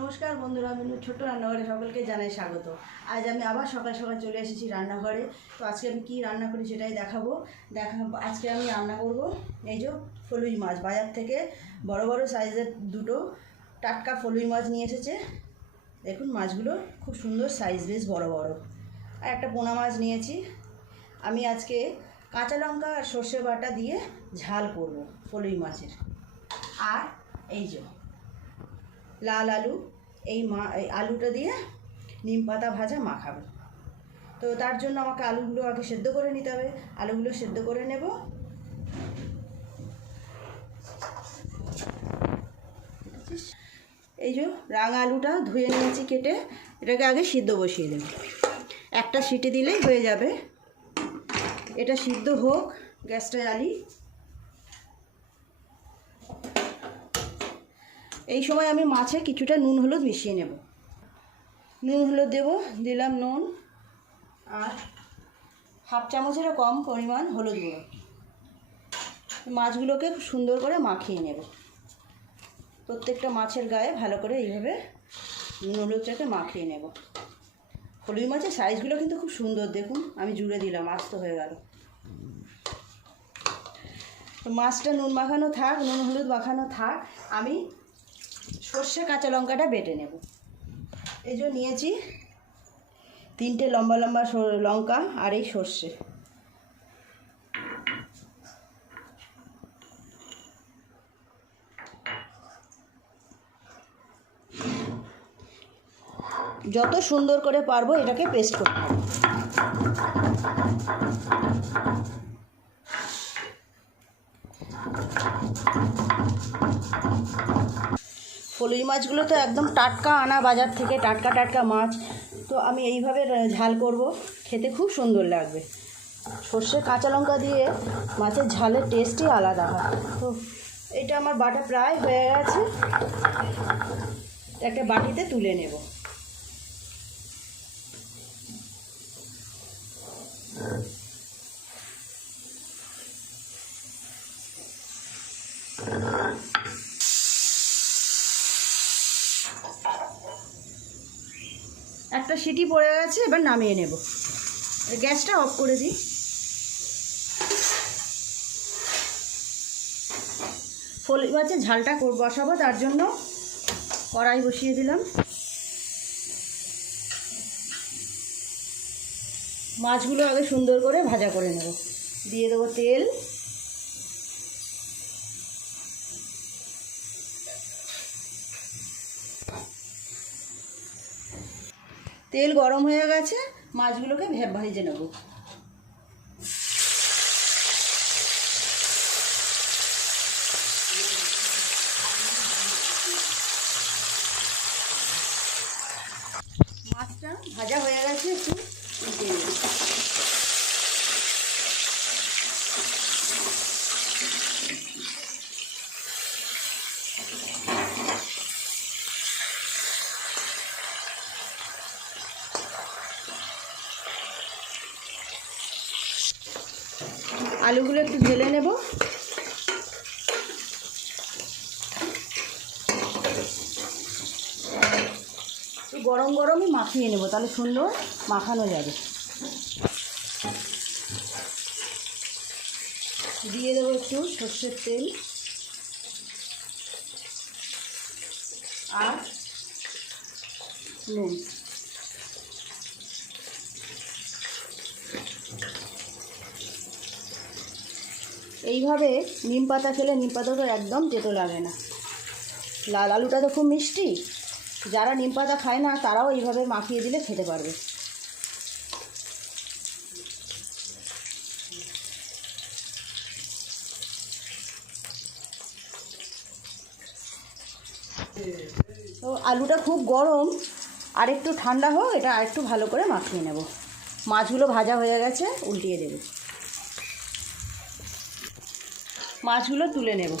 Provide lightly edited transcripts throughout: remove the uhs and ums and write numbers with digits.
নমস্কার বন্ধুরা, আমি ছোট্ট রান্নাঘরে সকলকে জানাই স্বাগত। আজ আমি আবার সকাল সকাল চলে এসেছি রান্নাঘরে। তো আজকে আমি কী রান্না করি সেটাই দেখাবো। আজকে আমি রান্না করব এই যে ফলুই মাছ। বাজার থেকে বড় বড় সাইজের দুটো টাটকা ফলুই মাছ নিয়ে এসেছে। দেখুন মাছগুলো খুব সুন্দর সাইজ, বেশ বড় বড়। আর একটা পোনা মাছ নিয়েছি। আমি আজকে কাঁচা লঙ্কা আর সর্ষে বাটা দিয়ে ঝাল করব ফলুই মাছের। আর এই যে লাল আলু, এই আলুটা দিয়ে নিম পাতা ভাজা মাখাবো। তো তার জন্য আমাকে আলুগুলো আগে সেদ্ধ করে নিতে হবে। আলুগুলো সেদ্ধ করে নেব। এই যে রাঙা আলুটা ধুয়ে নিয়েছি কেটে, এটাকে আগে সিদ্ধ বসিয়ে দেব। একটা সিটি দিলেই হয়ে যাবে। এটা সিদ্ধ হোক, গ্যাসটা জ্বালি। এই সময় আমি মাছে কিছুটা নুন হলুদ মিশিয়ে নেব। নুন হলুদ দেব, দিলাম নুন, আর হাফ চামচেরও কম পরিমাণ হলুদ গুঁড়ো। মাছগুলোকে খুব সুন্দর করে মাখিয়ে নেব। প্রত্যেকটা মাছের গায়ে ভালো করে এইভাবে নুন হলুদটাকে মাখিয়ে নেব। ফলুই মাছের সাইজগুলো কিন্তু খুব সুন্দর, দেখুন আমি জুড়ে দিলাম, আস্ত হয়ে গেল। তো মাছটা নুন মাখানো থাক, নুন হলুদ মাখানো থাক। আমি সর্ষে কাঁচা লঙ্কাটা বেটে নেব। এই যে নিয়েছি 3টে লম্বা লম্বা লঙ্কা আর এই সর্ষে। যত সুন্দর করে পারবো এটাকে পেস্ট করতে হবে। ফলুই মাছগুলো তো একদম টাটকা আনা বাজার থেকে, টাটকা টাটকা মাছ। তো আমি এইভাবে ঝাল করব, খেতে খুব সুন্দর লাগবে। সর্ষে কাঁচা লঙ্কা দিয়ে মাছের ঝালের টেস্টই আলাদা হয়। তো এটা আমার বাটা প্রায় হয়ে গেছে, একটা বাটিতে তুলে নেব। একটা সিটি পড়ে গেছে, এবার নামিয়ে নেব। গ্যাসটা অফ করে দিই। ফলুই মাছের ঝালটা বসাবো, তার জন্য কড়াই বসিয়ে দিলাম। মাছগুলো আগে সুন্দর করে ভাজা করে নেব। দিয়ে দেবো তেল, তেল গরম হয়ে গেছে, মাছগুলোকে ভেজে নেব। মাছটা ভাজা হয়ে গেছে, একটু উল্টে নেব। আলুগুলো একটু ঢেলে নেব। গরম গরমই মাখিয়ে নেব, তাহলে সুন্দর মাখানো যাবে। দিয়ে দেবো একটু সর্ষের তেল আর নুন। এইভাবে নিম পাতা খেলে নিম পাতাটা একদম তেতো লাগে না। লাল আলুটা তো খুব মিষ্টি, যারা নিম পাতা খায় না তারাও এইভাবে মাখিয়ে দিলে খেতে পারবে। তো আলুটা খুব গরম, আর একটু ঠান্ডা হোক, এটা আর একটু ভালো করে মাখিয়ে নেব। মাছগুলো ভাজা হয়ে গেছে, উল্টিয়ে দেব। মাছগুলো তুলে নেব।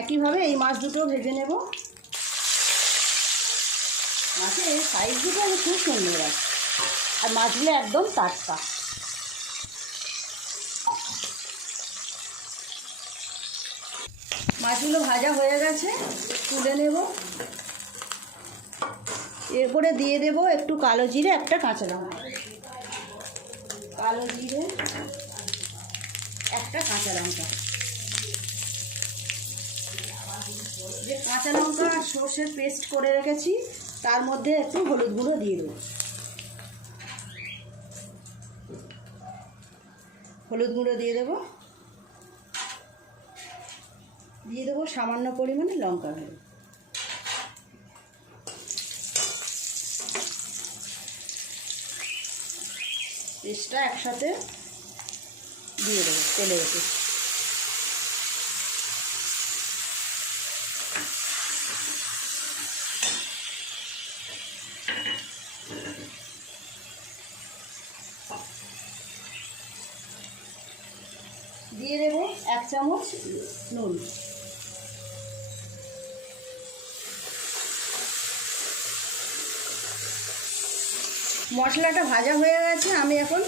একইভাবে এই মাছ দুটো ভেজে নেব। মাছের সাইজ দুটো আমি খুব সুন্দর আছে, আর মাছগুলো একদম টাটকা। মাছগুলো ভাজা হয়ে গেছে, তুলে নেব। এরপরে দিয়ে দেব একটু কালো জিরে, একটা কাঁচা লঙ্কা। কালো জিরে, একটা কাঁচা লঙ্কা। যে কাঁচা লঙ্কা আর সর্ষের পেস্ট করে রেখেছি তার মধ্যে একটু হলুদ গুঁড়ো দিয়ে দেবো। হলুদ গুঁড়ো দিয়ে দেবো সামান্য পরিমাণে লঙ্কা গুঁড়ো। পেস্টটা একসাথে দিয়ে দেবো তেলে একটু। দিয়ে দেব 1 চামচ নুন। মশলাটা ভাজা হয়ে গেছে, আমি এখন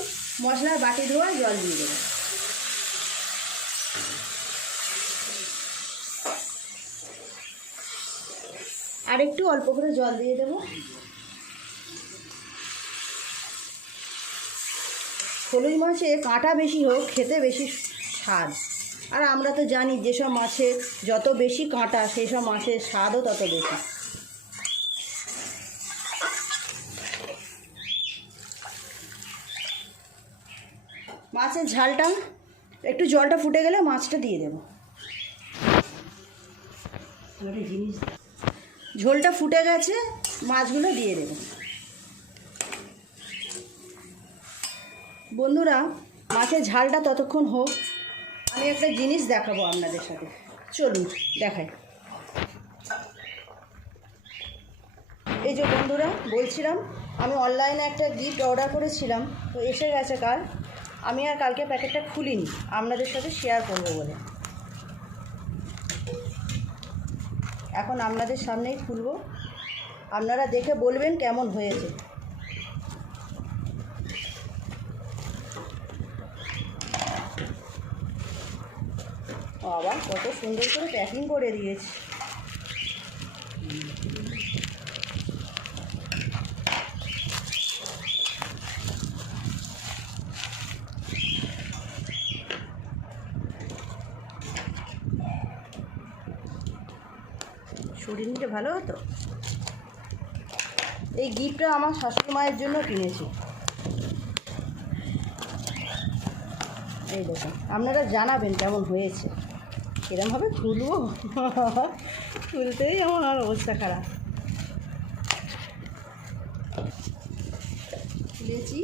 মশলার বাটি ধোয়া জল দিয়ে দেবো। আর একটু অল্প করে জল দিয়ে দেবো। ফলুই মাছে কাঁটা বেশি হোক, খেতে বেশি স্বাদ। আর আমরা তো জানি যেসব মাছের যত বেশি কাঁটা সেই সব মাছের স্বাদও তত বেশি। মাছের ঝালটা একটু জলটা ফুটে গেলে মাছটা দিয়ে দেবো। ঝোলটা ফুটে গেছে, মাছগুলো দিয়ে দেবো। বন্ধুরা, মাছের ঝালটা ততক্ষণ হোক, আমি একটা জিনিস দেখাবো আপনাদের সাথে। চলুন দেখাই। এই যে বন্ধুরা, বলছিলাম আমি অনলাইনে একটা গিফট অর্ডার করেছিলাম, তো এসে গেছে কাল। আমি আর কালকে প্যাকেটটা খুলিনি, আপনাদের সাথে শেয়ার করবো বলে। এখন আপনাদের সামনেই খুলবো, আপনারা দেখে বলবেন কেমন হয়েছে। বাবা, কত সুন্দর করে প্যাকিং করে দিয়েছে। সরিয়ে নিতে ভালো হতো। এই গিফটটা আমার শাশুড়ি মায়ের জন্য কিনেছি। এই দেখুন, আপনারা জানাবেন কেমন হয়েছে। এরমভাবে খুলবো, খুলতেই আমার অবস্থা খারাপ। খুলেছি।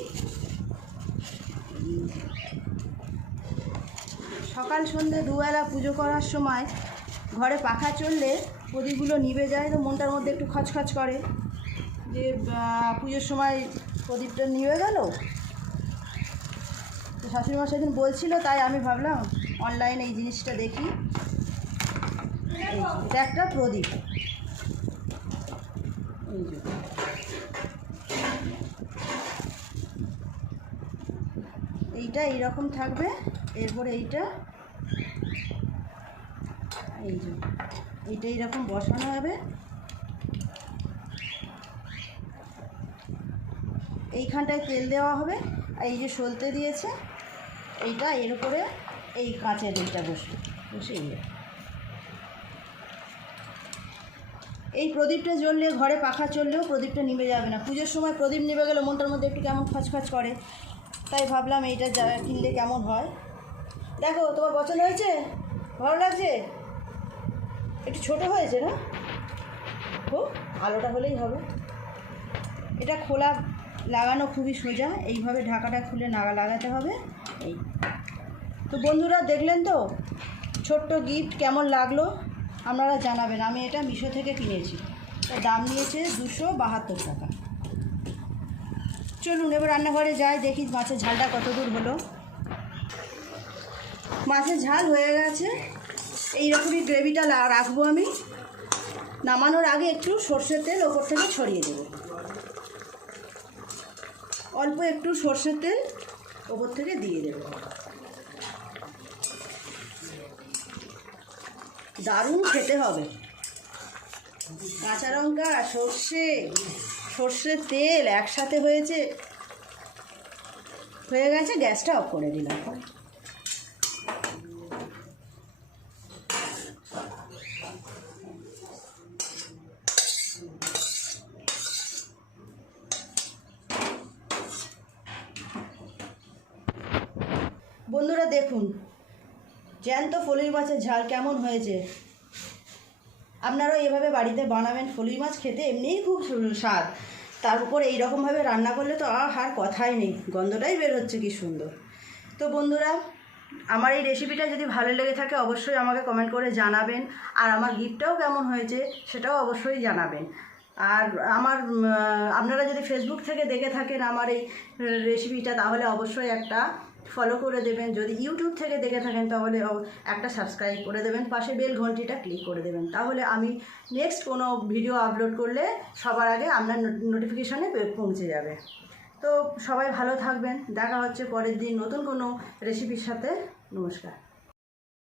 সকাল সন্ধ্যে দুবেলা পুজো করার সময় ঘরে পাখা চললে প্রদীপগুলো নিভে যায়, তো মনটার মধ্যে একটু খচখচ করে যে পুজোর সময় প্রদীপটা নিভে গেল। তো শাশুড়িমা সেদিন বলছিল, তাই আমি ভাবলাম অনলাইনে এই জিনিসটা দেখি। এটা একটা প্রদীপ। এইটা এইরকম থাকবে। এরপরে এইটা এইটা এইরকম বসানো হবে। এইখানটায় তেল দেওয়া হবে, আর এই যে সলতে দিয়েছে এইটা এর উপরে এই কাঁচের এইটা বসে এই প্রদীপটা জ্বললে, ঘরে পাখা চললেও প্রদীপটা নিভে যাবে না। পুজোর সময় প্রদীপ নিভে গেলে মনটার মধ্যে একটু কেমন খচখচ করে, তাই ভাবলাম এইটা কিনলে কেমন হয়। দেখো, তোমার পছন্দ হয়েছে? ভালো লাগছে? একটু ছোট হয়েছে না? ও, আলোটা হলেই হবে। এটা খোলা লাগানো খুবই সোজা, এইভাবে ঢাকাটা খুলে লাগাতে হবে। এই তো বন্ধুরা, দেখলেন তো ছোট্ট গিফট, কেমন লাগলো আপনারা জানাবেন। আমি এটা মিশো থেকে কিনেছি, তার দাম নিয়েছে 272 টাকা। চলুন এবার রান্নাঘরে যাই, দেখি মাছের ঝালটা কত দূর হলো। মাছের ঝাল হয়ে গেছে। এইরকমই গ্রেভিটা রাখবো আমি। নামানোর আগে একটু সর্ষের তেল ওপর থেকে ছড়িয়ে দেবো। অল্প একটু সর্ষের তেল ওপর থেকে দিয়ে দেবো। দারুণ খেতে হবে। কাঁচা লঙ্কা, সর্ষের তেল একসাথে হয়ে গেছে। গ্যাসটা অফ করে দিলাম। বন্ধুরা দেখুন জ্যান্ত ফলুই মাছের ঝাল কেমন হয়েছে। আপনারাও এভাবে বাড়িতে বানাবেন। ফলুই মাছ খেতে এমনিই খুব স্বাদ, তার উপর এইরকমভাবে রান্না করলে তো আর কথাই নেই, গন্ধটাই বের হচ্ছে কি সুন্দর। তো বন্ধুরা আমার এই রেসিপিটা যদি ভালো লেগে থাকে অবশ্যই আমাকে কমেন্ট করে জানাবেন, আর আমার গিফটটাও কেমন হয়েছে সেটাও অবশ্যই জানাবেন। আর আপনারা যদি ফেসবুক থেকে দেখে থাকেন আমার এই রেসিপিটা তাহলে অবশ্যই একটা ফলো করে দেবেন। যদি ইউটিউব থেকে দেখে থাকেন তাহলে একটা সাবস্ক্রাইব করে দেবেন, পাশে বেল ঘন্টিটা ক্লিক করে দেবেন, তাহলে আমি নেক্সট কোনো ভিডিও আপলোড করলে সবার আগে আপনার নোটিফিকেশানে পৌঁছে যাবে। তো সবাই ভালো থাকবেন, দেখা হচ্ছে পরের দিন নতুন কোনো রেসিপির সাথে। নমস্কার।